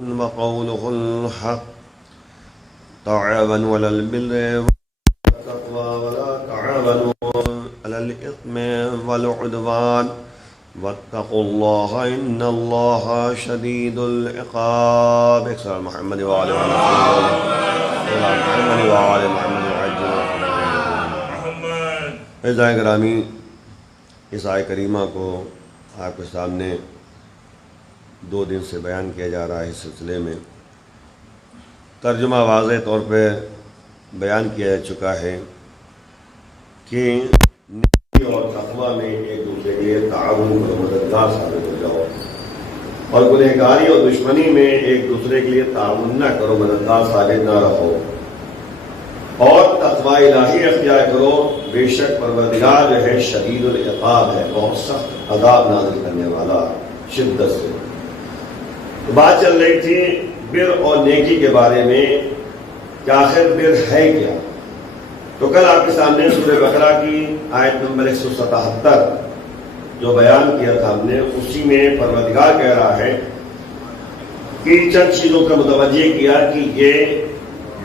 وقوله الحق تعاونوا على البر والتقوى ولا تعاونوا على الإثم والعدوان واتقوا الله إن الله شديد العقاب. سلام محمد وعلى محمد وعلى محمد اعزائے گرامی، اس آیت کریمہ کو آپ کے سامنے 2 دن سے بیان کیا جا رہا ہے۔ اس سلسلے میں ترجمہ واضح طور پہ بیان کیا جا چکا ہے کہ نیکی اور تقوی میں ایک دوسرے کے تعاون اور مددگار ثابت ہو جاؤ، اور گنہگاری اور دشمنی میں ایک دوسرے کے لیے تعاون نہ کرو، مددگار ثابت نہ رہو، اور تقوی الہی اختیار کرو، بے شک پروردگار جو ہے شدید العقاب ہے، بہت سخت عذاب نازل کرنے والا شدت سے۔ بات چل رہی تھی بر اور نیکی کے بارے میں کہ آخر بر ہے کیا۔ تو کل آپ کے سامنے سورہ بقرہ کی آیت نمبر 177 جو بیان کیا تھا ہم نے، اسی میں پروردگار کہہ رہا ہے کہ چند چیزوں کا متوجہ کیا کہ یہ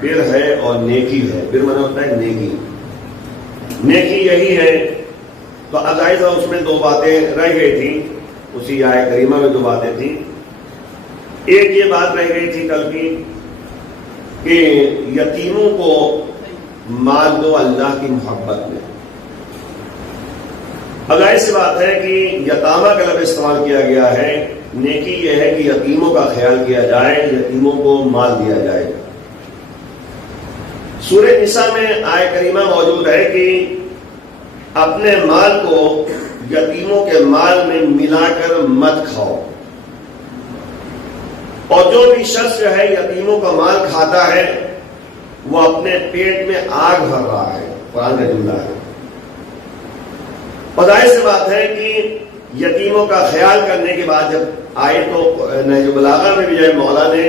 بر ہے اور نیکی ہے۔ بر مانا ہوتا ہے نیکی، نیکی یہی ہے۔ تو عزائزہ اس میں 2 باتیں رہ گئی تھیں، اسی آیت کریمہ میں 2 باتیں تھیں۔ ایک یہ بات رہ گئی تھی کل کی کہ یتیموں کو مال دو اللہ کی محبت میں۔ ظاہر سی بات ہے کہ یتامہ کا لفظ استعمال کیا گیا ہے، نیکی یہ ہے کہ یتیموں کا خیال کیا جائے، یتیموں کو مال دیا جائے۔ سورہ نساء میں آیت کریمہ موجود ہے کہ اپنے مال کو یتیموں کے مال میں ملا کر مت کھاؤ، اور جو بھی شخص جو ہے یتیموں کا مال کھاتا ہے وہ اپنے پیٹ میں آگ بھر رہا ہے، قرآن کا جملہ ہے۔ اور ظاہر سی بات ہے کہ یتیموں کا خیال کرنے کے بعد جب آئے تو نہج البلاغہ میں بھی جو مولا نے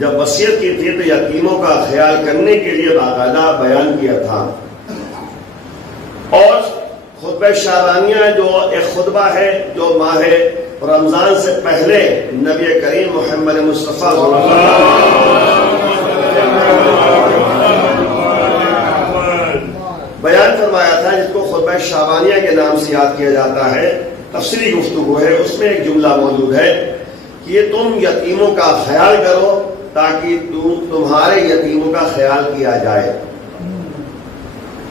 جب وصیت کی تھی تو یتیموں کا خیال کرنے کے لیے باقاعدہ بیان کیا تھا۔ اور خطبہ شعبانیہ جو ایک خطبہ ہے جو ماہ رمضان سے پہلے نبی کریم محمد مصطفیٰ صلی اللہ علیہ وسلم بیان فرمایا تھا، جس کو خطبہ شعبانیہ کے نام سے یاد کیا جاتا ہے، تفصیلی گفتگو ہے، اس میں ایک جملہ موجود ہے کہ یہ تم یتیموں کا خیال کرو تاکہ تمہارے یتیموں کا خیال کیا جائے۔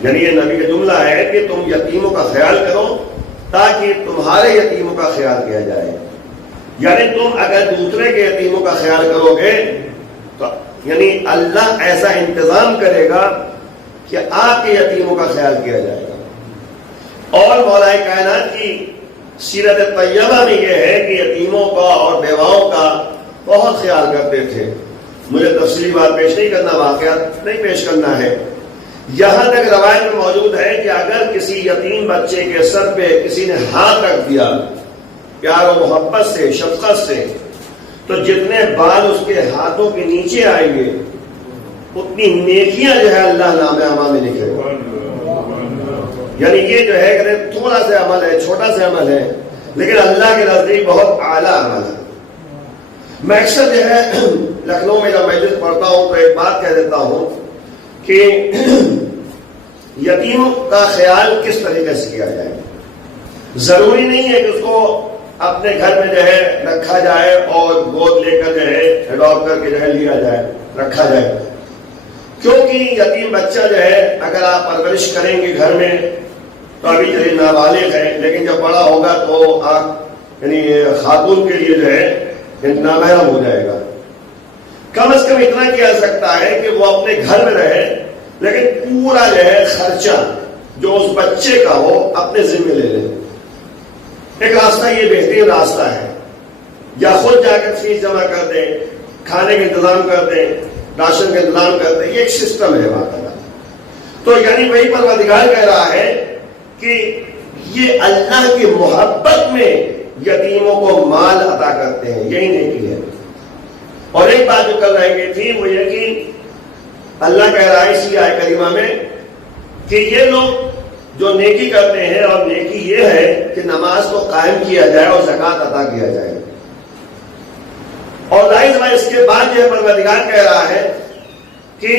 یعنی یہ نبی کا جملہ ہے کہ تم یتیموں کا خیال کرو تاکہ تمہارے یتیموں کا خیال کیا جائے۔ یعنی تم اگر دوسرے کے یتیموں کا خیال کرو گے تو یعنی اللہ ایسا انتظام کرے گا کہ آپ کے یتیموں کا خیال کیا جائے گا۔ اور مولا کائنات کی سیرت طیبہ میں یہ ہے کہ یتیموں کا اور بیواؤں کا بہت خیال کرتے تھے۔ مجھے تفصیلی بات پیش نہیں کرنا، واقعات نہیں پیش کرنا ہے۔ یہاں تک روایت میں موجود ہے کہ اگر کسی یتیم بچے کے سر پہ کسی نے ہاتھ رکھ دیا پیار و محبت سے، شفقت سے، تو جتنے بال اس کے ہاتھوں کے نیچے آئیں گے اتنی نیکیاں جو ہے اللہ نام اعمال میں لکھے گا۔ یعنی یہ جو ہے کہ تھوڑا سا عمل ہے، چھوٹا سا عمل ہے، لیکن اللہ کے نزدیک بہت اعلیٰ عمل ہے۔ میں اکثر جو ہے لکھنؤ میں جب مجلس پڑھتا ہوں تو ایک بات کہہ دیتا ہوں کہ یتیم کا خیال کس طریقے سے کیا جائے۔ ضروری نہیں ہے کہ اس کو اپنے گھر میں جو ہے رکھا جائے اور گود لے کر جو ہے اڈاپٹ کر کے جو ہے لیا جائے، رکھا جائے، کیونکہ یتیم بچہ جو ہے اگر آپ پرورش کریں گے گھر میں تو ابھی جو ہے نابالغ ہے، لیکن جب بڑا ہوگا تو آپ یعنی خاتون کے لیے جو ہے نامحرم ہو جائے گا۔ کم از کم اتنا کیا جا سکتا ہے کہ وہ اپنے گھر میں رہے لیکن پورا جو ہے خرچہ جو اس بچے کا ہو اپنے ذمہ لے لے۔ ایک راستہ یہ بہترین راستہ ہے، یا خود جا کر فیس جمع کر دیں، کھانے کا انتظام کر دیں، راشن کا انتظام کر دیں، یہ ایک سسٹم ہے باقاعدہ۔ تو یعنی وہی پروردگار کہہ رہا ہے کہ یہ اللہ کی محبت میں یتیموں کو مال عطا کرتے ہیں، یہی نیکی ہے۔ اور ایک بات جو کل رہ گئی تھی وہ یہ کہ اللہ کہہ رہا ہے اسی آیت کریمہ میں کہ یہ لوگ جو نیکی کرتے ہیں، اور نیکی یہ ہے کہ نماز کو قائم کیا جائے اور زکوٰۃ عطا کیا جائے۔ اور ظاہر ہے اس کے بعد جو ہے پروردگار کہہ رہا ہے کہ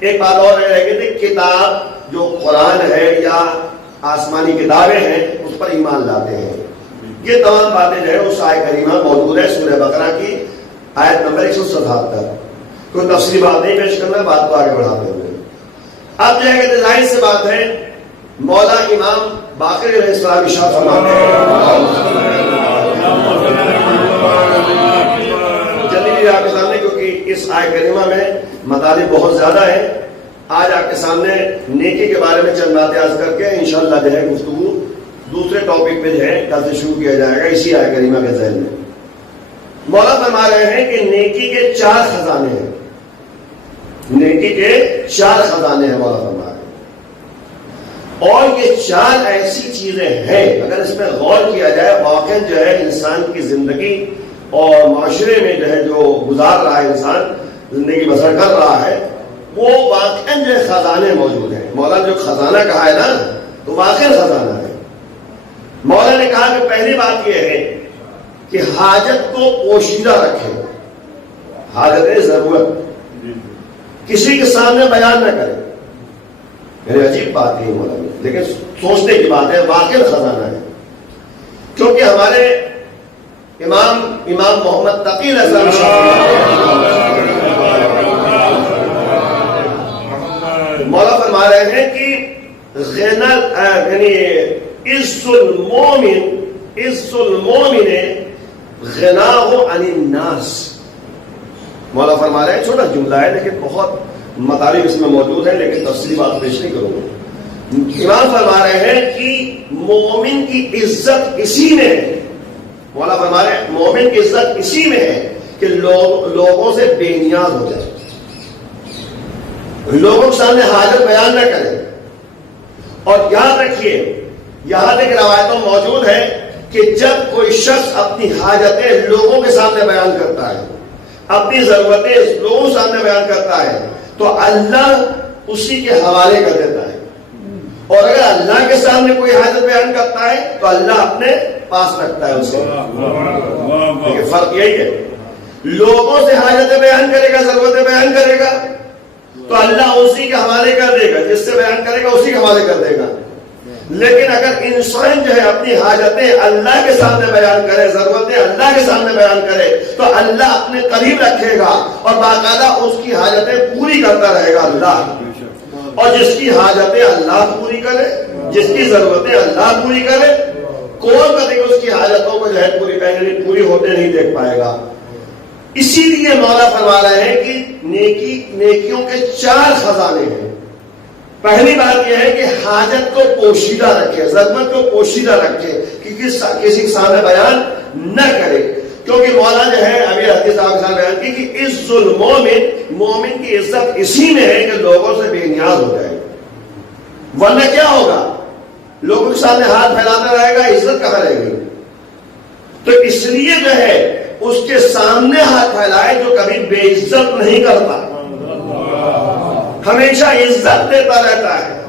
ایک بات اور ہے کہ کتاب جو قرآن ہے یا آسمانی کتابیں ہیں اس پر ایمان لاتے ہیں. یہ تمام باتیں جو ہے اس آیت کریمہ موجود ہے سورہ بقرہ کی آیت نمبر 177. کوئی تفصیلی بات نہیں پیش کرنا, بات کو آگے بڑھاتے ہوئے اب جو ہے کہ ظاہر سے بات ہے مولا امام باقر علیہ السلام ارشاد فرماتے ہیں جلدی آپ کے سامنے, کیونکہ اس آیت کریمہ میں مطالب بہت زیادہ ہیں. آج آپ کے سامنے نیکی کے بارے میں چند باتیں عرض کر کے انشاءاللہ جو ہے گفتگو دوسرے ٹاپک پہ جو ہے کل سے شروع کیا جائے گا اسی آیت کریمہ کے ذیل میں. مولا فرما رہے ہیں کہ نیکی کے 4 خزانے ہیں. نیکی کے 4 خزانے ہیں مولا فرما رہے ہیں, اور یہ 4 ایسی چیزیں ہیں اگر اس میں غور کیا جائے واقعا جو ہے انسان کی زندگی اور معاشرے میں جو ہے جو گزار رہا ہے انسان زندگی بسر کر رہا ہے وہ واقعا جو ہے خزانے موجود ہیں. مولا جو خزانہ کہا ہے نا تو واقعا خزانہ ہے. مولا نے کہا کہ پہلی بات یہ ہے کہ حاجت کو پوشیدہ رکھے. حاجت ضرورت کسی کے سامنے بیان نہ کرے. میری عجیب بات ہے مولا میں, لیکن سوچنے کی بات ہے, واقعا خزانہ ہے. کیونکہ ہمارے امام محمد تقی مولا فرما رہے ہیں کہ غنا یعنی عز المومن غناہ عن الناس. مولا فرما رہے ہیں, چھوٹا جملہ ہے لیکن بہت مطالب اس میں موجود ہے, لیکن تفصیلی بات پیش نہیں کروں گا. امام فرما رہے ہیں کہ مومن کی عزت اسی میں ہے. مولا فرما رہے ہیں مومن کی عزت اسی میں ہے کہ لوگوں سے بے نیاز ہو جائے, لوگوں کے سامنے حاجت بیان نہ کرے. اور یاد رکھیے یہاں تک روایتوں موجود ہے کہ جب کوئی شخص اپنی حاجتیں لوگوں کے سامنے بیان کرتا ہے, اپنی ضرورتیں لوگوں کے سامنے بیان کرتا ہے, تو اللہ اسی کے حوالے کر دیتا ہے. اور اگر اللہ کے سامنے کوئی حاجت بیان کرتا ہے تو اللہ اپنے پاس رکھتا ہے اسے. لیکن فرق یہی ہے, لوگوں سے حاجتیں بیان کرے گا, ضرورتیں بیان کرے گا تو اللہ اسی کے حوالے کر دے گا, جس سے بیان کرے گا اسی کے حوالے کر دے گا. لیکن اگر انسان جو ہے اپنی حاجتیں اللہ کے سامنے بیان کرے, ضرورتیں اللہ کے سامنے بیان کرے, تو اللہ اپنے قریب رکھے گا اور باقاعدہ اس کی حاجتیں پوری کرتا رہے گا اللہ. اور جس کی حاجتیں اللہ پوری کرے, جس کی ضرورتیں اللہ پوری کرے, کون کبھی اس کی حاجتوں کو جو ہے پوری ہوتے نہیں دیکھ پائے گا. اسی لیے مولا فرما رہے ہیں کہ نیکیوں کے 4 خزانے ہیں. پہلی بات یہ ہے کہ حاجت کو پوشیدہ رکھے, ضرورت کو پوشیدہ رکھے, کسی کے سامنے بیان نہ کرے. کیونکہ مولا جو ہے ابھی حدیث آپ کے ساتھ بیان کی کہ عز المومن, مومن کی عزت اسی میں ہے کہ لوگوں سے بے نیاز ہو جائے. ورنہ کیا ہوگا, لوگوں کے سامنے ہاتھ پھیلاتا رہے گا, عزت کہاں رہے گی. تو اس لیے جو ہے اس کے سامنے ہاتھ پھیلائے جو کبھی بے عزت نہیں کرتا, ہمیشہ عزت دیتا رہتا ہے.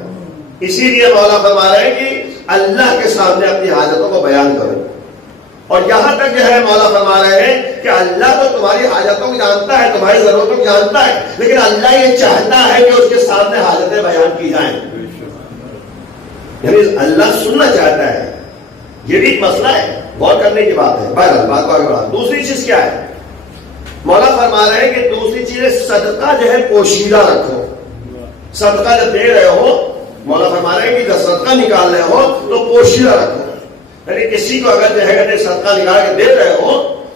اسی لیے مولا فرما رہے ہیں کہ اللہ کے سامنے اپنی حاجتوں کو بیان کرو. اور یہاں تک جو ہے مولا فرما رہے ہیں کہ اللہ تو تمہاری حاجتوں کو جانتا ہے, تمہاری ضرورتوں کو جانتا ہے, لیکن اللہ یہ چاہتا ہے کہ اس کے سامنے حاجتیں بیان کی جائیں. یعنی اللہ سننا چاہتا ہے. یہ بھی ایک مسئلہ ہے, غور کرنے کی بات ہے. بہرحال بات کو آگے بڑھا. دوسری چیز کیا ہے, مولا فرما رہے ہیں کہ دوسری چیز ہے صدقہ جو ہے پوشیدہ رکھو. صدقہ جب دے رہے ہو, مولا فرما رہے ہیں کہ جب صدقہ نکال رہے ہو تو پوشیدہ رکھو. یعنی کسی کو اگر جو ہے صدقہ نکال کے دے رہے ہو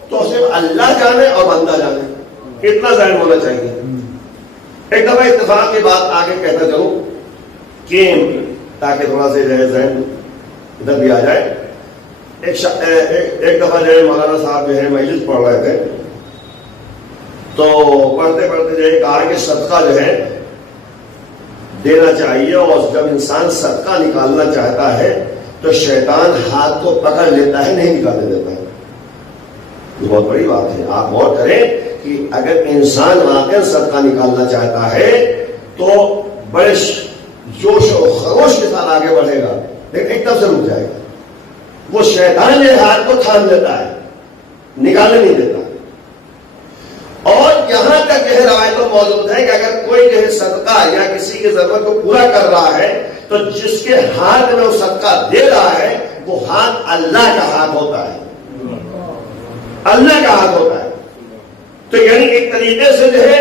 تو صرف اللہ جانے اور بندہ جانے, اتنا ذہن ہونا چاہیے. ایک دفعہ اتفاق کی بات آگے کہتا چلوں کہ تاکہ تھوڑا سے جو ہے ذہن ادھر بھی آ جائے. ایک دفعہ جو ہے مولانا صاحب جو ہے مجلس پڑھ رہے تھے, تو پڑھتے پڑھتے جو ہے کہا کہ صدقہ جو ہے دینا چاہیے, اور جب انسان صدقہ نکالنا چاہتا ہے تو شیطان ہاتھ کو پکڑ لیتا ہے, نہیں نکالنے دیتا ہے. یہ بہت بڑی بات ہے. آپ غور کریں کہ اگر انسان واقعا صدقہ نکالنا چاہتا ہے تو بڑے جوش و خروش کے ساتھ آگے بڑھے گا, لیکن ایک طرف سے رک جائے گا. وہ شیطان جو ہاتھ کو تھام لیتا ہے, نکالنے نہیں دیتا. یہ روایتوں موجود ہیں کہ اگر کوئی جو ہے صدقہ یا کسی کی ضرورت کو پورا کر رہا ہے تو جس کے ہاتھ میں وہ صدقہ دے رہا ہے وہ ہاتھ اللہ کا ہاتھ ہوتا ہے، اللہ کا ہاتھ ہوتا ہے. تو یعنی ایک طریقے سے جو ہے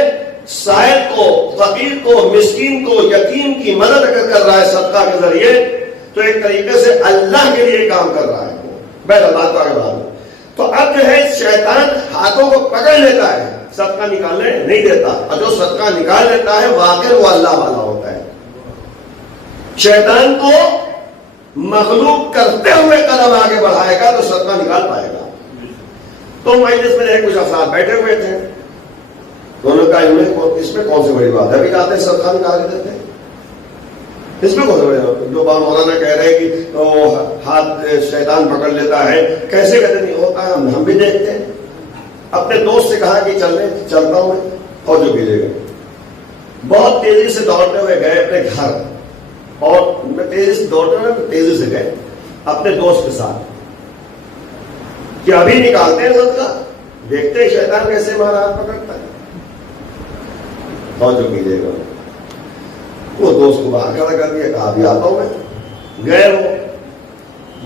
سائل کو، فقیر کو، مسکین کو، یتیم کی مدد اگر کر رہا ہے صدقہ کے ذریعے تو ایک طریقے سے اللہ کے لیے کام کر رہا ہے. بہت اللہ کا بات. تو اب جو ہے شیطان ہاتھوں کو پکڑ لیتا ہے، صدقہ نکالنے نہیں دیتا، اور جو صدقہ نکال لیتا ہے واقعی وہ اللہ والا ہوتا ہے. شیطان کو مخلوق کرتے ہوئے قدم آگے بڑھائے گا تو صدقہ نکال پائے گا. تو مجلس میں کچھ افراد بیٹھے ہوئے تھے، دونوں کا اس میں کون سی بڑی بات ہے، ابھی جاتے ہیں صدقہ نکال دیتے ہیں، اس میں کون سی بڑی بات ہے. جو بابا مولانا کہہ رہے ہیں کہ وہ ہاتھ شیطان پکڑ لیتا ہے، کیسے کہتے نہیں ہوتا ہے، ہم بھی دیکھتے ہیں. اپنے دوست سے کہا کہ چلتا ہوں میں، اور جو کیجیے گا. بہت تیزی سے دوڑتے ہوئے گئے اپنے گھر، اور میں تیزی سے دوڑتے ہوئے تیزی سے گئے اپنے دوست کے ساتھ کہ ابھی نکالتے ہیں صدقہ، دیکھتے ہیں شیطان کیسے ہمارا ہاتھ پکڑتا ہے، اور جو کیجیے گا. وہ دوست کو باہر کھڑا کر دیا، کہا ابھی آتا ہوں میں. گئے وہ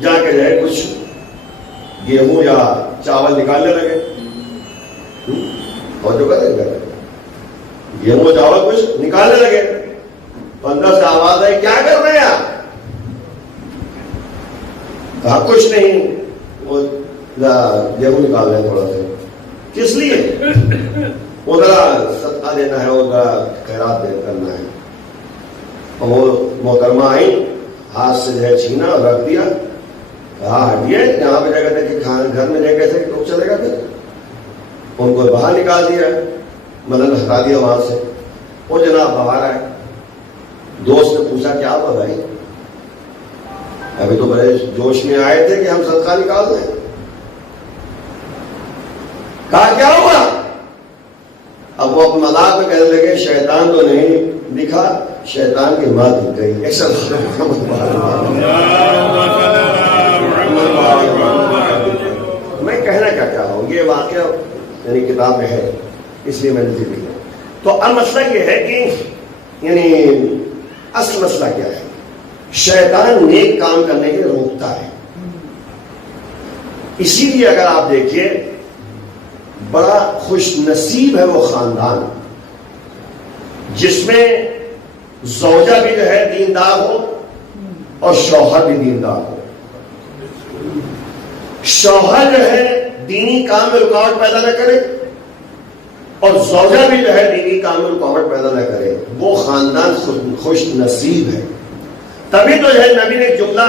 جا کے جائے کچھ گیہوں یا چاول نکالنے لگے، اور جو کرے گا گیہوں چاول کچھ نکالنے لگے. اندر سے آواز آئی، کیا کر رہے ہیں آپ؟ کہا کچھ نہیں، وہ گیہوں نکال رہے ہیں تھوڑا سا. کس لیے؟ وہ ذرا صدقہ دینا ہے، وہ ذرا خیرات کرنا ہے. اور وہ محترمہ آئی، ہاتھ سے جو ہے چھینا اور رکھ دیا. کہا ہٹیے، یہاں پہ جگہ تھے کہ گھر میں رہ کیسے ٹوک چلے گا. پھر ان کو باہر نکال دیا، مطلب ہٹا دیا وہاں سے. وہ جناب باہر آئے، دوست نے پوچھا کیا ہوا بھائی؟ ابھی تو بڑے جوش میں آئے تھے کہ ہم صدقہ نکال دیں. کہا کیا ہوا؟ اب وہ مذاق میں کہنے لگے شیطان تو نہیں دکھا، شیطان کی ماں دکھ گئی. میں کہنا کیا چاہ رہا ہوں، یہ واقعہ یعنی کتاب میں ہے اس لیے میں نے لکھا. تو اب مسئلہ یہ ہے کہ یعنی اصل مسئلہ کیا ہے؟ شیطان نیک کام کرنے کے روکتا ہے. اسی لیے اگر آپ دیکھیے بڑا خوش نصیب ہے وہ خاندان جس میں زوجہ بھی جو ہے دیندار ہو اور شوہر بھی دیندار ہو. شوہر جو ہے دینی کام میں رکاوٹ پیدا نہ کرے اور زوجہ بھی جو ہے دینی کام میں رکاوٹ پیدا نہ کرے. وہ خاندان خوش نصیب ہے. تبھی تو جو ہے نبی نے ایک جملہ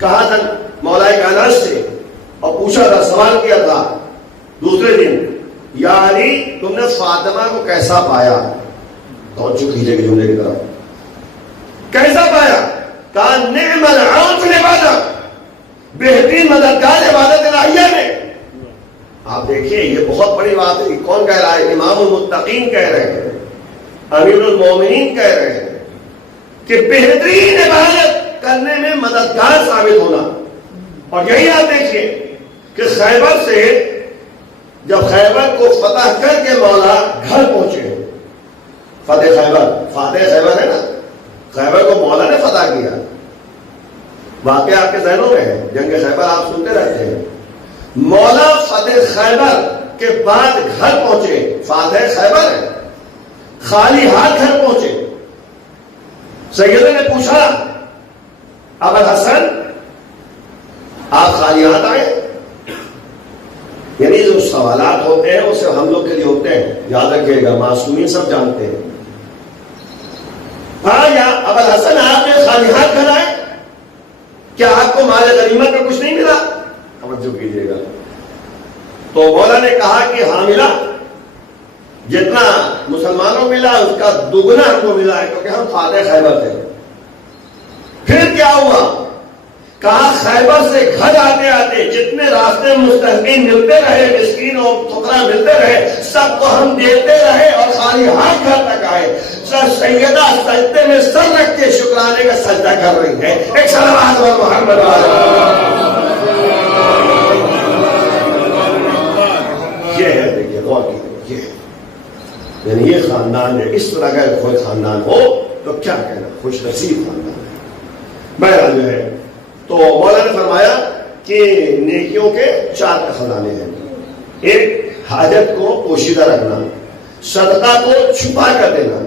کہا تھا مولا کائنات سے اور پوچھا تھا، سوال کیا تھا دوسرے دن، یا علی تم نے فاطمہ کو کیسا پایا؟ توجہ کیجیے جملے کی طرف. کیسا پایا؟ کہا نعم العون فی العبادہ، بہترین مددگار عبادت الہیہ میں. آپ دیکھیے یہ بہت بڑی بات ہے. کون کہہ رہا ہے؟ امام المتقین کہہ رہے ہیں، امیر المومنین کہہ رہے ہیں کہ بہترین عبادت کرنے میں مددگار ثابت ہونا. اور یہی آپ دیکھیے کہ خیبر سے جب خیبر کو فتح کر کے مولا گھر پہنچے، فتح خیبر ہے نا، خیبر کو مولا نے فتح کیا. واقعہ آپ کے ذہنوں میں ہے، جنگ خیبر آپ سنتے رہتے ہیں. مولا فتح خیبر کے بعد گھر پہنچے، فاتح خیبر ہے، خالی ہاتھ گھر پہنچے. سیدہ نے پوچھا ابوالحسن آپ خالی ہاتھ آئے؟ یعنی جو سوالات ہوتے ہیں وہ صرف ہم لوگ کے لیے ہوتے ہیں، یاد رکھیے گا، معصومین سب جانتے ہیں. ہاں یا ابوالحسن آپ نے خالی ہاتھ گھر آئے، کیا آپ کو مال غنیمت میں کچھ نہیں ملا؟ توجہ کیجیے گا. تو مولا نے کہا کہ ہاں ملا، جتنا مسلمانوں کو ملا اس کا دگنا ہم کو ملا ہے کیونکہ ہم فاتح خیبر تھے. پھر کیا ہوا؟ کہا خیبر سے گھر آتے آتے جتنے راستے مستحقین ملتے رہے، مسکین اور فقراء ملتے رہے، سب کو ہم دیتے رہے اور خالی ہاتھ گھر تک آئے. سیدہ سجدے میں سر رکھ کے شکرانے کا سجدہ کر رہی ہے. ایک صلوات اور محمد یہ ہے. دیکھیے غور کیجیے، یعنی یہ خاندان ہے، اس طرح کا کوئی خاندان ہو تو کیا کہنا، خوش نصیب خاندان ہے۔ بہرحال جو ہے تو مولا نے فرمایا کہ نیکیوں کے 4 خزانے ہیں۔ ایک، حاجت کو پوشیدہ رکھنا، صدقہ کو چھپا کر دینا،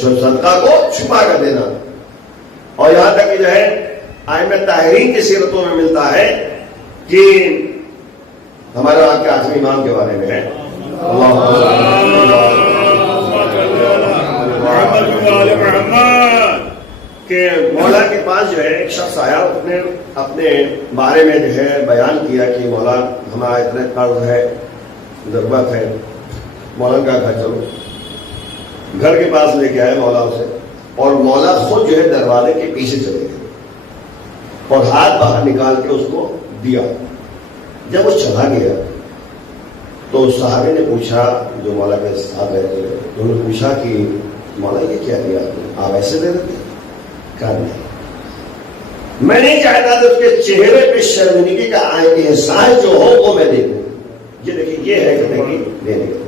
صدقہ کو چھپا کر دینا، اور یہاں تک کہ جو ہے ائمہ طاہرین کی سیرتوں میں ملتا ہے کہ ہمارے آپ کے آخری امام کے بارے میں ہے کہ مولا کے پاس جو ہے ایک شخص آیا، اپنے بارے میں جو ہے بیان کیا کہ مولا ہمارا اتنا قرض ہے، ضرورت ہے، مولا کا گھر چلو۔ گھر کے پاس لے کے آئے مولا اسے، اور مولا خود جو ہے دروازے کے پیچھے چلے گئے اور ہاتھ باہر نکال کے اس کو دیا۔ جب وہ چلا گیا تو صحابی نے پوچھا، جو مولا کے ساتھ رہتے تھے انہوں نے پوچھا کہ مولا یہ کیا دیا آپ ایسے دے دیتے؟ کہا نہیں، میں نہیں چاہتا کہ اس کے چہرے پہ شرمندگی کا احساس جو ہو وہ میں دیکھوں۔ یہ دیکھیں، یہ ہے زندگی دینے کا،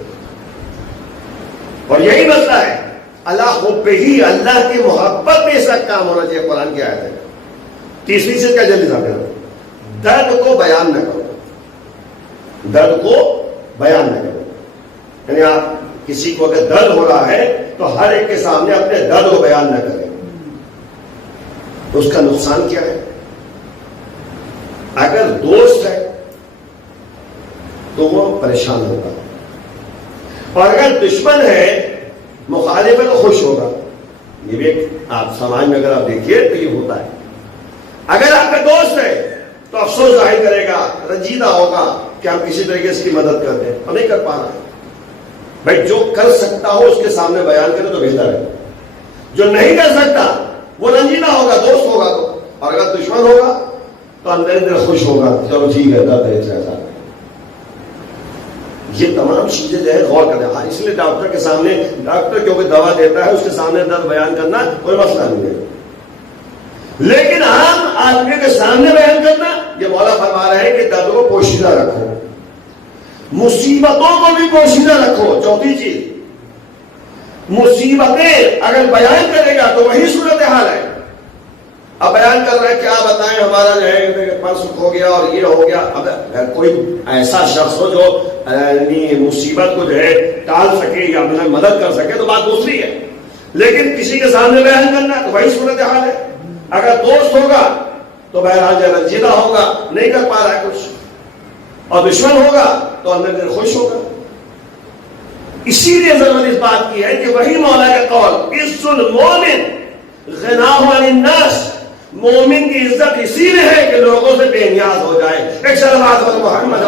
اور یہی مسئلہ ہے اللہ حب ہی، اللہ کی محبت میں اس کا کام ہونا چاہیے۔ قرآن کی آیت ہے 30ویں سے کیا جلدی سامنے، درد کو بیان نہ کرو، درد کو بیان نہ کرو، یعنی آپ کسی کو اگر درد ہو رہا ہے تو ہر ایک کے سامنے اپنے درد کو بیان نہ کریں، تو اس کا نقصان کیا ہے؟ اگر دوست ہے تو وہ پریشان ہوگا، اور اگر دشمن ہے، مخالف ہے، تو خوش ہوگا۔ یہ بھی ایک آپ سماج میں اگر آپ دیکھیے تو یہ ہوتا ہے۔ اگر آپ کا دوست ہے تو افسوس ظاہر کرے گا، رنجیدہ ہوگا کہ ہم کسی طریقے سے کی مدد کرتے ہیں اور نہیں کر پا رہا ہے۔ بھائی جو کر سکتا ہو اس کے سامنے بیان کرے تو بہتر ہے، جو نہیں کر سکتا وہ رنجیدہ ہوگا، دوست ہوگا تو، اور اگر دشمن ہوگا تو اندر اندر خوش ہوگا، چلو ٹھیک ہے درد ہے ایسا۔ یہ تمام چیزیں جو ہے غور کریں۔ ہاں، اس لیے ڈاکٹر کے سامنے، ڈاکٹر کیونکہ دوا دیتا ہے اس کے سامنے درد بیان کرنا کوئی مسئلہ نہیں ہے، لیکن عام آدمی کے سامنے بیان کرنا، یہ مولا فرما رہے ہیں کہ درد کو پوشیدہ رکھو، مصیبتوں کو بھی پوشیدہ رکھو۔ چوتھی چیز، مصیبتیں اگر بیان کرے گا تو وہی صورتحال ہے۔ اب بیان کر رہے ہیں، کیا بتائیں ہمارا جو ہے پرس ہو گیا اور یہ ہو گیا۔ اب کوئی ایسا شخص ہو جو مصیبت کو جو ہے ٹال سکے یا مدد کر سکے تو بات دوسری ہے، لیکن کسی کے سامنے بیان کرنا تو وہی صورتحال ہے۔ اگر دوست ہوگا تو بہرحال رنجیدہ ہوگا، نہیں کر پا رہا ہے کچھ، اور دشمن ہوگا تو اندر خوش ہوگا۔ اسی لیے ضرورت اس بات کی ہے کہ وہی مولا کا قول، عز المومن غناہ عن الناس، مومن کی عزت اسی میں ہے کہ لوگوں سے بے نیاز ہو جائے۔ ایک صلوات علی محمد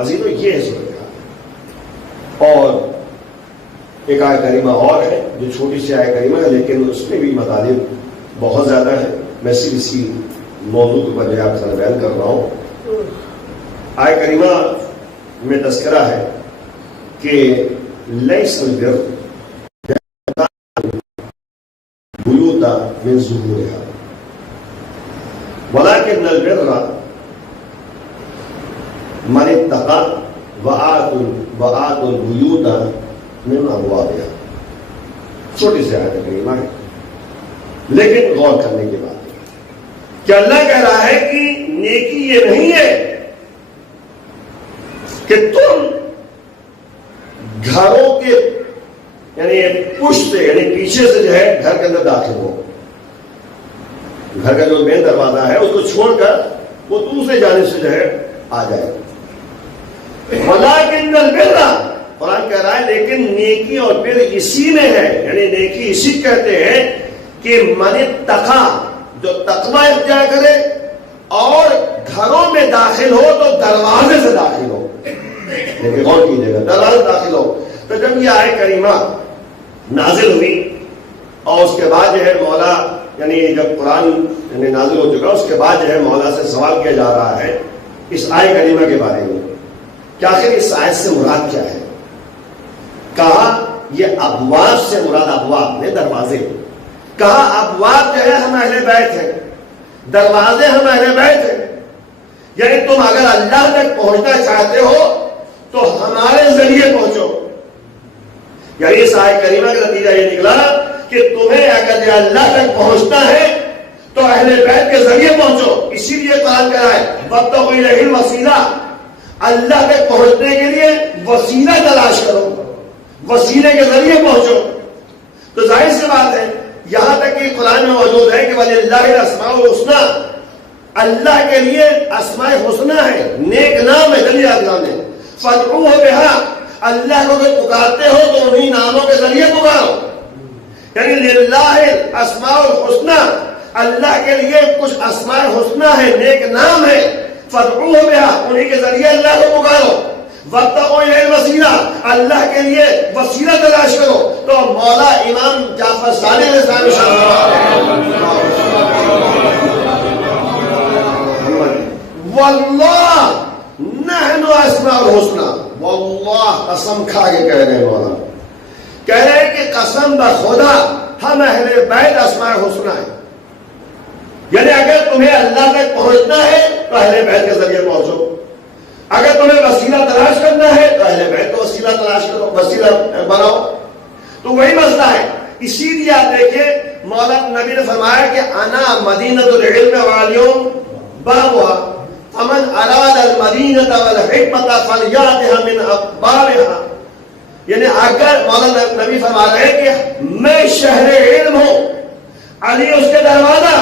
عزیزو، یہ ہے صورتحال۔ اور ایک آیت کریمہ اور ہے جو چھوٹی سی آیت کریمہ ہے، لیکن اس میں بھی مطالب بہت زیادہ ہے۔ میں صرف اسی موضوع کے اوپر جو آپ سے بیان کر رہا ہوں۔ آیت کریمہ میں تذکرہ ہے کہ لیس البر بیوت من ظہورها ولكن البر من اتقى وآتوا البیوت من ابوابها۔ چھوٹی سی آیت کریمہ ہے، لیکن غور کرنے کی بات ہے کہ اللہ کہہ رہا ہے کہ نیکی یہ نہیں ہے کہ تم گھروں کے یعنی پشت سے، یعنی پیچھے سے جو ہے گھر کے اندر داخل ہو، گھر کا جو مین دروازہ ہے اس کو چھوڑ کر وہ دوسرے جانب سے جو ہے آ جائے۔ وَلَٰكِنَّ الْبِرَّ، قرآن کہہ رہا ہے لیکن نیکی اور بر اسی میں ہے، یعنی نیکی اسی کہتے ہیں کہ من اتقی، جو تقوی اختیار کرے اور گھروں میں داخل ہو تو دروازے سے داخل ہو۔ لیکن غور کیجیے گا، دروازے داخل ہو۔ تو جب یہ آیت کریمہ نازل ہوئی اور اس کے بعد جو ہے مولا، یعنی جب قرآن یعنی نازل ہو چکا، اس کے بعد جو ہے مولا سے سوال کیا جا رہا ہے اس آیت کریمہ کے بارے میں کہ آخر اس آیت سے مراد کیا ہے۔ کہا یہ ابواب سے مراد، ابواب نے دروازے، کہا ابواب جو ہے ہم اہل بیت ہیں، دروازے ہم اہل بیت ہیں، یعنی تم اگر اللہ تک پہنچنا چاہتے ہو تو ہمارے ذریعے پہنچو. یعنی اس آیت کریمہ کا نتیجہ یہ نکلا کہ تمہیں اگر اللہ تک پہنچنا ہے تو اہل بیت کے ذریعے پہنچو. اسی لیے قرآن کہہ رہا ہے وابتغوا الیہ الوسیلہ، اللہ تک پہنچنے کے لیے وسیلہ تلاش کرو، وسیلے کے ذریعے پہنچو. تو ظاہر سی بات ہے یہاں تک کہ قرآن میں موجود ہے کہ وَلِلَّهِ الْأَسْمَاءُ الْحُسْنَى، اللہ کے لیے اسماء حسنہ ہے، نیک نام ہے. جلیل اقلام ہے فَادْعُوهُ بِهَا، اللہ کو اگر پکارتے ہو تو انہی ناموں کے ذریعے پکارو. یعنی للہ الاسماء الحسنى، اللہ کے لیے کچھ اسماء حسنہ ہے، نیک نام ہے. فَادْعُوهُ بِهَا، انہی کے ذریعے اللہ کو پکارو. وَابْتَغُوا إِلَيْهِ الْوَسِيلَةَ، اللہ کے لیے وسیلہ تلاش کرو. تو مولا امام جعفر صادق علیہ السلام واللہ نحن اسماء الحسنى، واللہ قسم کھا کے کہہ رہے ہیں مولا، کہہ رہے ہیں کہ قسم بخدا ہم اہل بیت اسماء حسنى ہیں. یعنی اگر تمہیں اللہ تک پہنچنا ہے تو اہل بیت کے ذریعے پہنچو، اگر تمہیں وسیلہ تلاش کرنا ہے تو اہل بیت کو وسیلہ تلاش کرو، وسیلہ بناؤ. تو وہی مسئلہ ہے. اسی لیے آپ دیکھیں مولا نبی نے فرمایا کہ انا مدینۃ العلم والعلوم بابها فمن اراد المدینۃ والحکمۃ فلیأتها من ابوابها. یعنی اگر مولا نبی فرما رہے ہیں کہ میں شہر علم ہوں، علی اس کے دروازہ،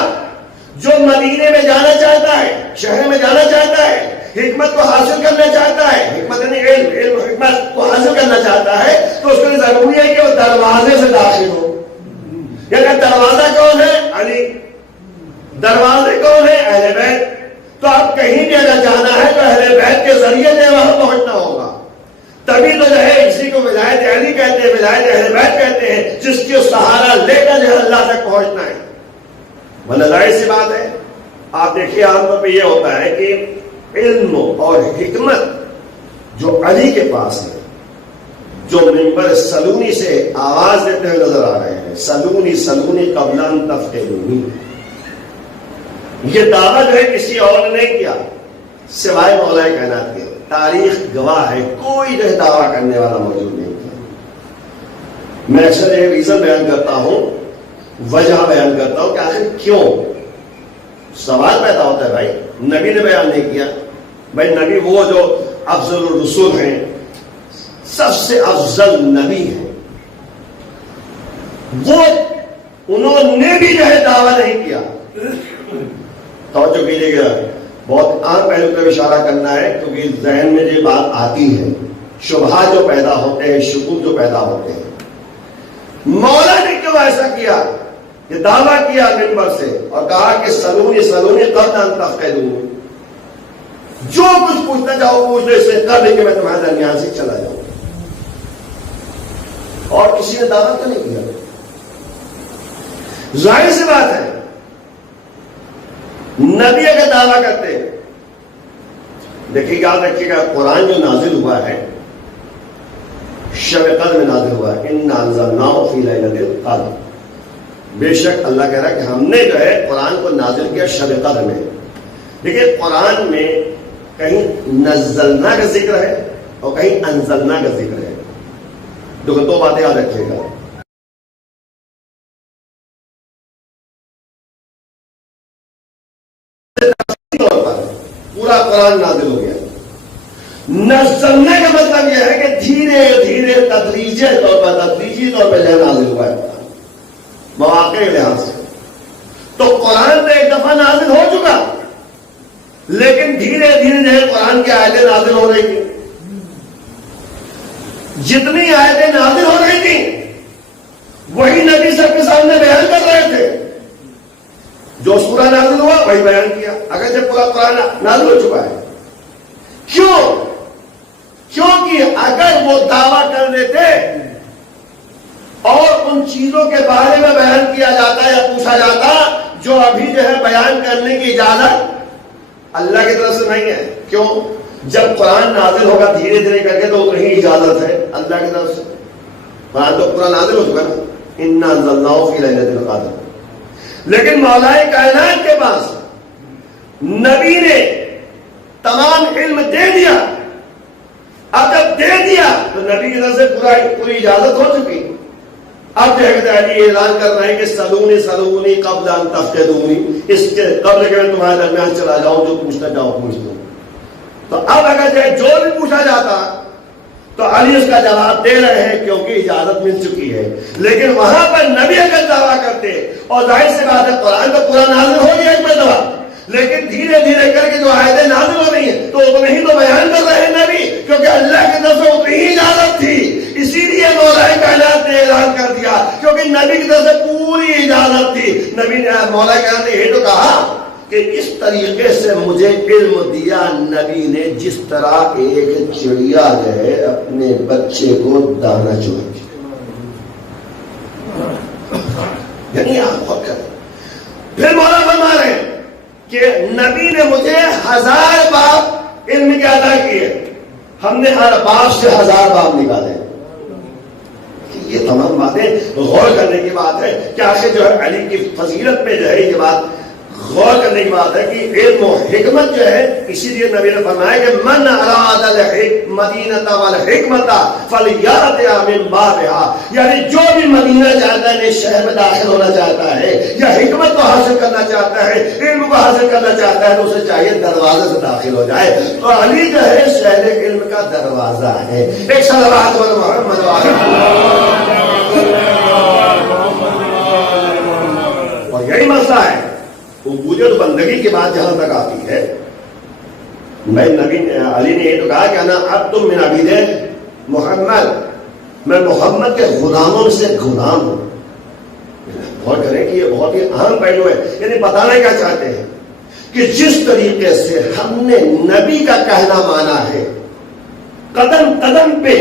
جو مدینے میں جانا چاہتا ہے، شہر میں جانا چاہتا ہے، حکمت کو حاصل کرنا چاہتا ہے، حکمت یعنی علم حکمت کو حاصل کرنا چاہتا ہے، تو اس کے لیے ضروری ہے کہ وہ دروازے سے داخل ہو. یعنی دروازہ کون ہے؟ علی. دروازے کون ہے؟ اہل بیت. تو آپ کہیں بھی اگر جانا ہے تو اہل بیت کے ذریعے سے وہاں پہنچنا ہوگا. تبھی تو جو ہے اسی کو ولایت علی کہتے ہیں، ولایت اہل بیت کہتے ہیں، جس کے سہارا لے کر جو ہے اللہ تک پہنچنا ہے. بھلا ظاہر سی بات ہے. آپ دیکھیے عام طور پہ یہ ہوتا ہے کہ علم اور حکمت جو علی کے پاس ہے، جو منبر سلونی سے آواز دیتے ہوئے نظر آ رہے ہیں، سلونی سلونی قبل ان تفتنونی، یہ دعویٰ جو ہے کسی اور نے نہیں کیا سوائے مولا کائنات کے. تاریخ گواہ ہے کوئی جو ہے دعویٰ کرنے والا موجود نہیں تھا. میں اکثر یہ ریزن بیان کرتا ہوں، وجہ بیان کرتا ہوں کہ آخر کیوں. سوال پیدا ہوتا ہے بھائی نبی نے بیان نہیں کیا. بھائی نبی وہ جو افضل الرسول ہیں، سب سے افضل نبی ہیں، وہ انہوں نے بھی جو ہے دعویٰ نہیں کیا. توجہ کیجیے گا، بہت عام پہلو پر اشارہ کرنا ہے کیونکہ ذہن میں یہ بات آتی ہے، شبہات جو پیدا ہوتے ہیں، شکوک جو پیدا ہوتے ہیں. مولا نے کیوں ایسا کیا؟ یہ دعویٰ کیا منبر سے اور کہا کہ سلونی سلونی قبل ان تفتنون، جو کچھ پوچھنا چاہو پوچھ لو، اس سے قبل کہ میں تمہارے درمیان سے چلا جاؤں. اور کسی نے دعویٰ تو نہیں کیا. ظاہر سی بات ہے نبی اگر دعویٰ کرتے، دیکھیے یاد رکھیے گا قرآن جو نازل ہوا ہے شب قدر میں نازل ہوا ہے. انا انزلناہ فی لیلۃ القدر، بے شک اللہ کہہ رہا ہے کہ ہم نے جو ہے قرآن کو نازل کیا شب قدر میں. دیکھیے قرآن میں کہیں نزلنا کا ذکر ہے اور کہیں انزلنا کا ذکر ہے. دیکھو دو باتیں یاد رکھیے گا. پورا قرآن نازل ہو گیا. نزلنے کا مطلب یہ ہے کہ دھیرے دھیرے تدریجی طور پہ نازل ہوا ہے مواقع کے لحاظ سے. تو قرآن تو ایک دفعہ نازل ہو چکا، لیکن دھیرے دھیرے جو ہے قرآن کی آیتیں نازل ہو رہی تھی. جتنی آیتیں نازل ہو رہی تھی وہی نبی سب کے سامنے بیان کر رہے تھے. جو سورہ نازل ہوا وہی بیان کیا، اگر جب پورا قرآن نازل ہو چکا ہے. کیوں؟ کیونکہ اگر وہ دعویٰ کر لیتے اور ان چیزوں کے بارے میں بیان کیا جاتا یا پوچھا جاتا جو ابھی جو ہے بیان کرنے کی اجازت اللہ کی طرف سے نہیں ہے. کیوں؟ جب قرآن نازل ہوگا دھیرے دھیرے کر کے تو اتنی اجازت ہے اللہ کی طرف سے. قرآن تو پورا نازل ہو چکا نا، انا انزلناہ فی لیلۃ القدر. لیکن مولا کائنات کے پاس نبی نے تمام علم دے دیا. اب جب دے دیا تو نبی کی طرف سے پوری اجازت ہو چکی. اب جو علی اعلان کر رہے ہیں کہ سلونی سلونی قبل ان تفتدونی، اس کے قبل کہ میں تمہارے درمیان چلا جاؤں، جو پوچھنا چاہو پوچھ لو. تو اب اگر جو بھی پوچھا جاتا تو علی اس کا جواب دے رہے ہیں کیونکہ اجازت مل چکی ہے. لیکن وہاں پر نبی اگر دعویٰ کرتے، اور ظاہر سی بات ہے قرآن تو پورا نازل ہو گیا ایک مرتبہ، لیکن دھیرے دھیرے کر کے جو آیتیں نازل ہو رہی ہیں تو اتنے ہی تو بیان کر رہے ہیں نبی، کیونکہ اللہ کی طرف سے اتنی ہی اجازت تھی. اسی لیے مولا کائنات نے اعلان کر دیا، کیونکہ نبی کی طرف سے پوری اجازت تھی. نبی نے مولا کائنات نے یہ تو کہا کہ اس طریقے سے مجھے علم دیا نبی نے جس طرح ایک چڑیا جو ہے اپنے بچے کو دانا چوتی. یعنی آپ بہت کریں. پھر مولا فرما رہے ہیں کہ نبی نے مجھے 1000 باب علم کے عطا کیے، ہم نے ہر باب سے 1000 باب نکالے. یہ تمام باتیں غور کرنے کی بات ہے کہ آخر جو ہے علی کی فضیلت میں جو ہے یہ بات غور کرنے کی بات ہے کہ علم و حکمت جو ہے. اسی لیے نبی نے فرمایا کہ من اراد المدینۃ والحکمۃ فلیأت من بابھا، یعنی جو بھی مدینہ چاہتا ہے، شہر میں داخل ہونا چاہتا ہے یا حکمت کو حاصل کرنا چاہتا ہے، علم کو حاصل کرنا چاہتا ہے، تو اسے چاہیے دروازے سے داخل ہو جائے. تو علی جو ہے شہر علم کا دروازہ ہے. ایک صلوات علی محمد اور یہی مسئلہ ہے. عبودیت بندگی کی بات جہاں تک آتی ہے، میں نبی علی نے یہ تو کہا کہ انا عبد من عبید محمد، میں محمد کے غلاموں میں سے غلام ہوں. غور کریں کہ یہ بہت ہی اہم پہلو ہے. یعنی بتانا کیا چاہتے ہیں کہ جس طریقے سے ہم نے نبی کا کہنا مانا ہے، قدم قدم پہ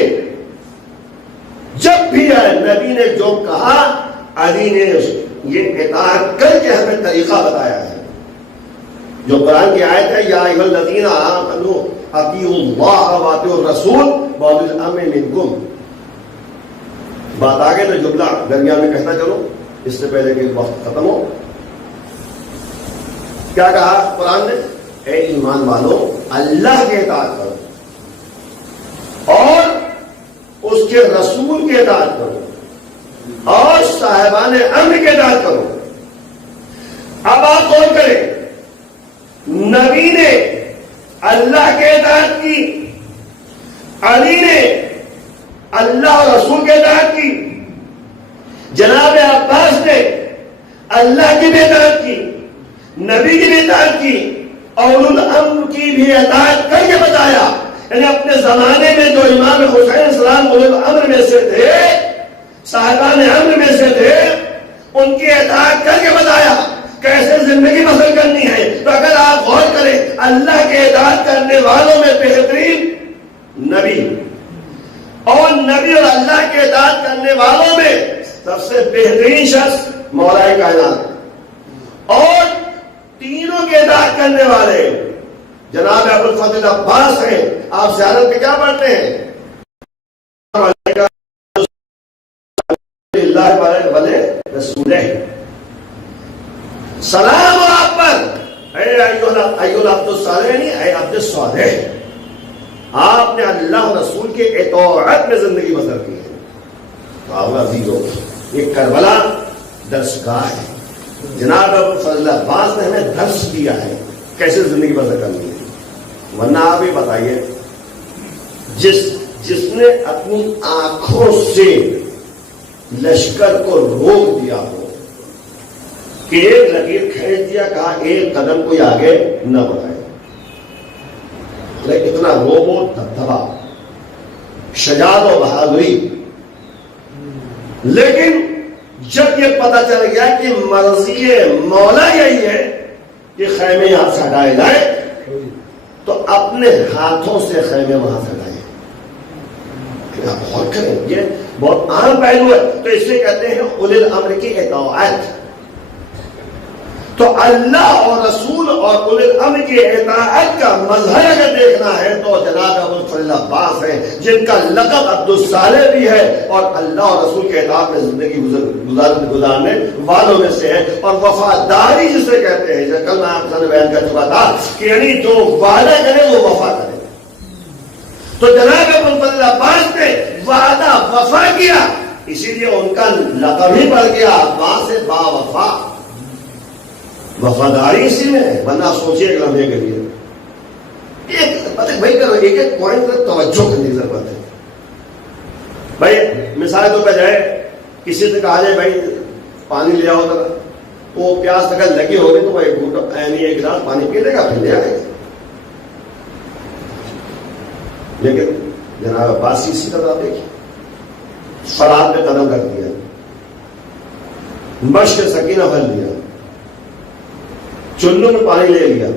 جب بھی نبی نے جو کہا علی نے یہ اطاعت کر کے ہمیں طریقہ بتایا ہے. جو قرآن کی آیت ہے یا ایھا الذین آمنوا اطیعوا اللہ واطیعوا الرسول واولی الامر منکم، بات آگے تو جملہ درمیان میں کہتا چلو اس سے پہلے کہ وقت ختم ہو. کیا کہا قرآن نے؟ اے ایمان والو اللہ کے اطاعت کرو اور اس کے رسول کے اطاعت کرو اور صاحبان امر کے اطاعت کرو. اب آپ غور کریں، نبی نے اللہ کے اطاعت کی، علی نے اللہ اور رسول کے اطاعت کی، جناب عباس نے اللہ کی بھی اطاعت کی، نبی کی بھی اطاعت کی، اولو الامر کی بھی اطاعت کر کے بتایا. یعنی اپنے زمانے میں جو امام حسین السلام اولو الامر میں سے تھے، صاحبان امر میں سے تھے، ان کی اطاعت کر کے بتایا کیسے زندگی بسر کرنی ہے. تو اگر آپ غور کریں، اللہ کے اطاعت کرنے والوں میں بہترین نبی، اور نبی اور اللہ کے اطاعت کرنے والوں میں سب سے بہترین شخص مولا کائنات، اور تینوں کے اطاعت کرنے والے جناب ابو الفضل عباس ہیں. آپ زیارت میں کیا پڑھتے ہیں؟ سلام ہو آپ پر اے عبد الصالح، نہیں اے عبد الصالح. آپ نے اللہ و رسول کے اطاعت میں زندگی بسر کی ہے. تو عزیزو، یہ کربلا درسگاہ ہے. جناب ابو فضل عباس نے ہمیں درس دیا ہے کیسے زندگی بسر کرنی ہے. ورنہ آپ یہ بتائیے، جس نے اپنی آنکھوں سے لشکر کو روک دیا ہو کہ ایک لکیر کھینچ دیا، کہا ایک قدم کوئی آگے نہ بڑھائے، لیکن اتنا روب و دبدبا، شجاعت و بہادری. لیکن جب یہ پتہ چل گیا کہ مرضی مولا یہی ہے کہ خیمے یہاں سے ہٹائے جائے، تو اپنے ہاتھوں سے خیمے وہاں سے ہٹائے. آپ غور کریں، یہ بہت اہم پہلو ہے. تو اس سے کہتے ہیں اولی الامر کی اطاعت. تو اللہ اور رسول اور اولی الامر کی اطاعت کا مظہر اگر دیکھیں دیکھنا ہے تو جناب ابوالفضل عباس ہیں جن کا لقب عبدالصالح بھی ہے اور اللہ اور رسول کے اطاعت میں زندگی گزارنے والوں میں سے ہے، اور وفاداری جسے کہتے ہیں، کل میں آپ سے بیان کر چکا تھا کہ یعنی جو وعدہ کرے وہ وفا کرے، تو جناب ابوالفضل عباس نے وعدہ وفا کیا، اسی لیے ان کا لقب ہی پڑ گیا عباس سے با وفا۔ وفاداری اسی میں ہے، ورنہ سوچیے ایک لمحے کے لیے ایک ایک پوائنٹ پر توجہ کرنے کی ضرورت ہے۔ بھائی مثال تو بجائے کسی سے کہا جائے بھائی پانی لے آؤ ذرا، وہ پیاس اگر لگی ہوگی تو وہ ایک گلاس پانی پی لے گا پھر لے آئے گا، لیکن جناب عباس اسی طرح دیکھیے فرات میں قدم کر دیا، مشق سکینہ بھر لیا، چلو میں پانی لے لیا،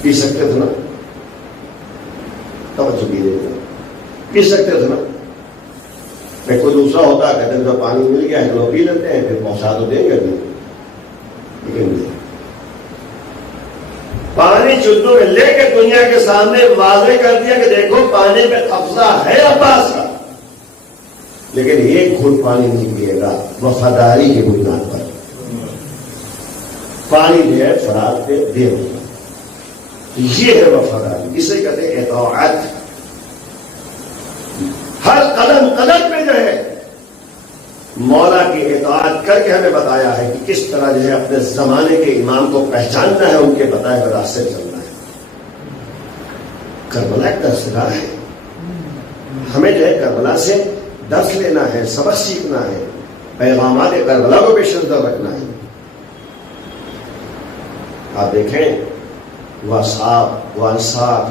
پی سکتے تھے نا، توجہ کیجیے، پی سکتے تھے نا، میں کوئی دوسرا ہوتا کہتے ہیں جو پانی مل گیا ہے تو پی لیتے ہیں، پھر پہنچا تو دیں گے، لیکن پانی چلو میں لے کے دنیا کے سامنے واضح کر دیا کہ دیکھو پانی میں قبضہ ہے عباس کا، لیکن ایک گھٹ پانی نہیں پیے گا، وفاداری کی بنیاد پر پانی دے فرات پہ دے ہوگا، یہ ہے وفاداری، اسے کہتے ہیں اطاعت۔ ہر قدم قدم پہ جو ہے مولا کی اطاعت کر کے ہمیں بتایا ہے کہ کس طرح جو ہے اپنے زمانے کے امام کو پہچاننا ہے، ان کے بتائے ہوئے راستے چلنا ہے۔ کربلا ایک تذکرہ ہے، ہمیں جو ہے کربلا سے درس لینا ہے، سبق سیکھنا ہے، پیغامات کربلا کو پیش نظر رکھنا ہے۔ آپ دیکھیں وہ اصحاب وہ انصار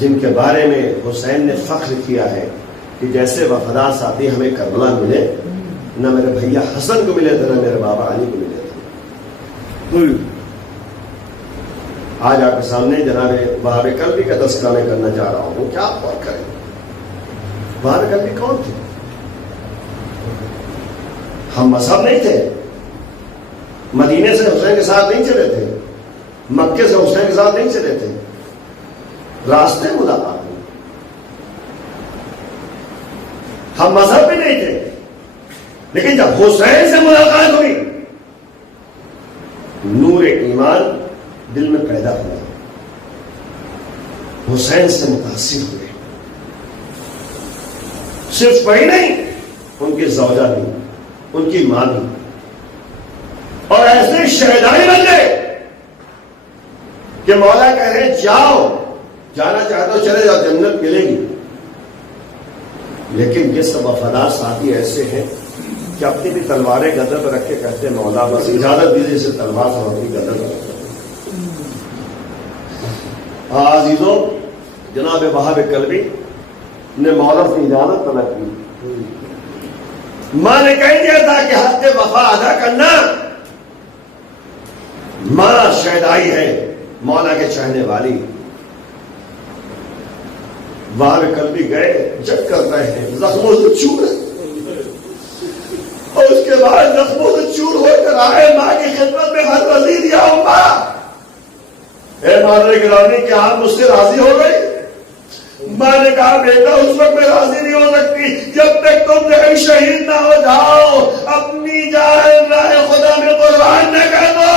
جن کے بارے میں حسین نے فخر کیا ہے کہ جیسے وفادار ساتھی ہمیں کربلا ملے، نہ میرے بھیا حسن کو ملے تھے نہ میرے بابا علی کو ملے تھے۔ آج آپ کے سامنے جناب وہاب کلبی کا تذکرہ میں کرنا چاہ رہا ہوں، کیا آپ غور کریں وہاب کلبی کون تھے؟ ہم مذہب نہیں تھے، مدینے سے حسین کے ساتھ نہیں چلے تھے، مکے سے حسین کے ساتھ نہیں چلے تھے، راستے ملاقات ہوئے، ہم مذہب بھی نہیں تھے، لیکن جب حسین سے ملاقات ہوئی نور ایمان دل میں پیدا ہوا، حسین سے متاثر ہوئے، صرف وہی نہیں ان کی زوجہ بھی، ان کی ماں بھی، اور ایسے شہدائی بن گئے کہ مولا کہہ رہے ہیں جاؤ، جانا چاہتے ہو چلے جاؤ، جنت ملے گی، لیکن یہ سب وفادار ساتھی ایسے ہیں کہ اپنی بھی تلواریں گدر پر رکھ کے کہتے ہیں مولا بس اجازت دیجیے سے تلوار سے اپنی گدر پر رکھ۔ عزیزوں جناب وہاب کلبی نے مولا سے اجازت طلب کی، ماں نے کہہ دیا تھا کہ حق وفا ادا کرنا، ماں شہدائی ہے مولا کے چاہنے والی۔ وہاب کلبی گئے، جب کر رہے ہیں زخموں سے چور ہے، اور اس کے بعد زخموں سے چور ہو کر آئے ماں کی خدمت میں، ہر وزیر یا ماں اے مادر گرامی کیا آپ مجھ سے راضی ہو گئی؟ ماں نے کہا بیٹا اس وقت میں راضی نہیں ہو سکتی جب تک تم جو ہے شہید نہ ہو جاؤ، اپنی جان راہ خدا میں قربان نہ کر دو۔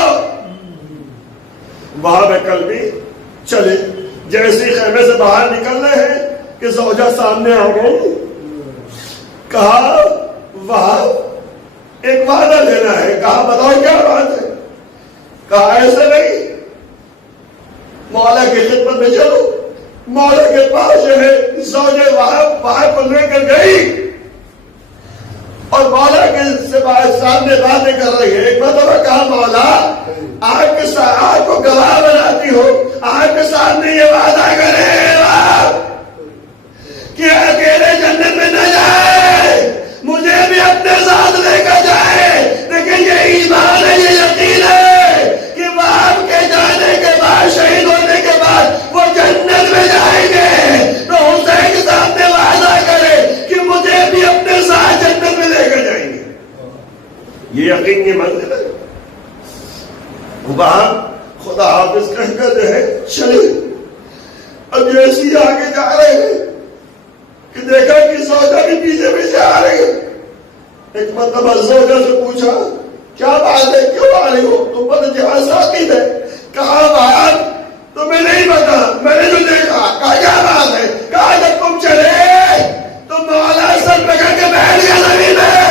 وہاب کلبی چلے، جیسے خیمے سے باہر نکل رہے ہیں کہ زوجہ سامنے آ گئی، کہا وہاب ایک وعدہ لینا ہے، کہا بتاؤ کیا بات ہے؟ کہا ایسے نہیں، مولا کی خدمت میں چلو۔ مولا کے پاس جو ہے زوجہ وہاب کو لے کر گئی اور مولا کے سامنے باتیں کر رہی ہے۔ ایک مرتبہ کہا مولا آپ کو گواہ بناتی ہو، آپ کے سامنے یہ وعدہ کرے کہ اکیلے جنت میں نہ جائے، مجھے بھی اپنے ساتھ لے کر جائے، لیکن یہ ایمان ہے، یہ یقین ہے کہ وہ آپ کے جانے کے بعد، شہید ہونے کے بعد وہ جنت میں جائیں گے، تو حسین کے سامنے وعدہ کرے کہ مجھے بھی اپنے ساتھ جنت میں لے کر جائیں گے۔ یہ یقین کی منزل ہے۔ وہاں خدا حافظ کہہ کر جو ہے چلے اب جیسی آگے جا رہے ہیں کہ دیکھا کہ زوجہ بھی پیچھے پیچھے آ رہی ہے. ایک مرتبہ زوجہ سے پوچھا کیا بات ہے, کیوں آ رہی ہو؟ تم پر جہاں ثابت ہے. کہا بات تمہیں نہیں پتا, میں نے جو دیکھا. کہا کیا بات ہے؟ کہا جب تم چلے تو مولا سر پکڑ کے بیٹھ گیا زمین میں.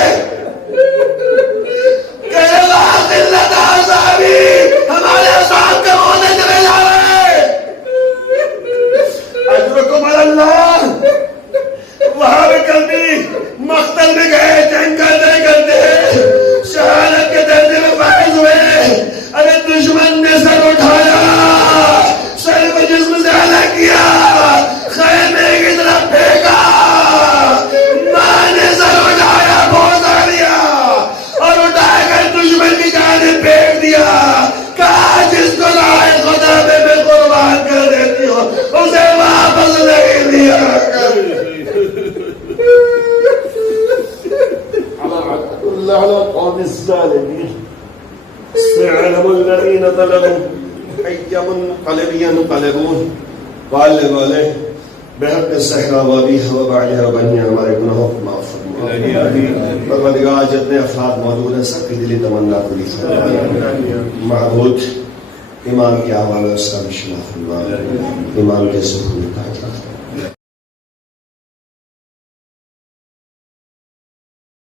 ہمارے ساتھ کا ہونے چلے جا رہے اجرکم اللہ. وہاں بھی کبھی مقتل میں گئے, جنگ کرتے کرتے شہادت کے درجے میں فائز ہوئے. ارے دشمن نے سر اٹھایا, سر کو جسم سے الگ کیا, خیمے کی طرف پھینکا, ماں نے سر اٹھایا, بوسہ لیا اور اٹھا کر دشمن کی جانب پھینک دیا. کہا جس کو لائے خدا میں قربان کر دیتی ہو اسے واپس نہیں لیا کر. اللہ علی قوم الظالمین. سيعلم الذين ظلموا أي منقلب ينقلبون. والے والے بحق الصحرا وابیها وبعلها وبنیها ہمارے گناہوں کو معاف فرما. پروردگار جتنے افراد موجود ہیں سب کی دلی تمنا پوری فرما. معبود ایمان کے حوالے اس کا بھی شفا فرما, ایمان کے سکون کا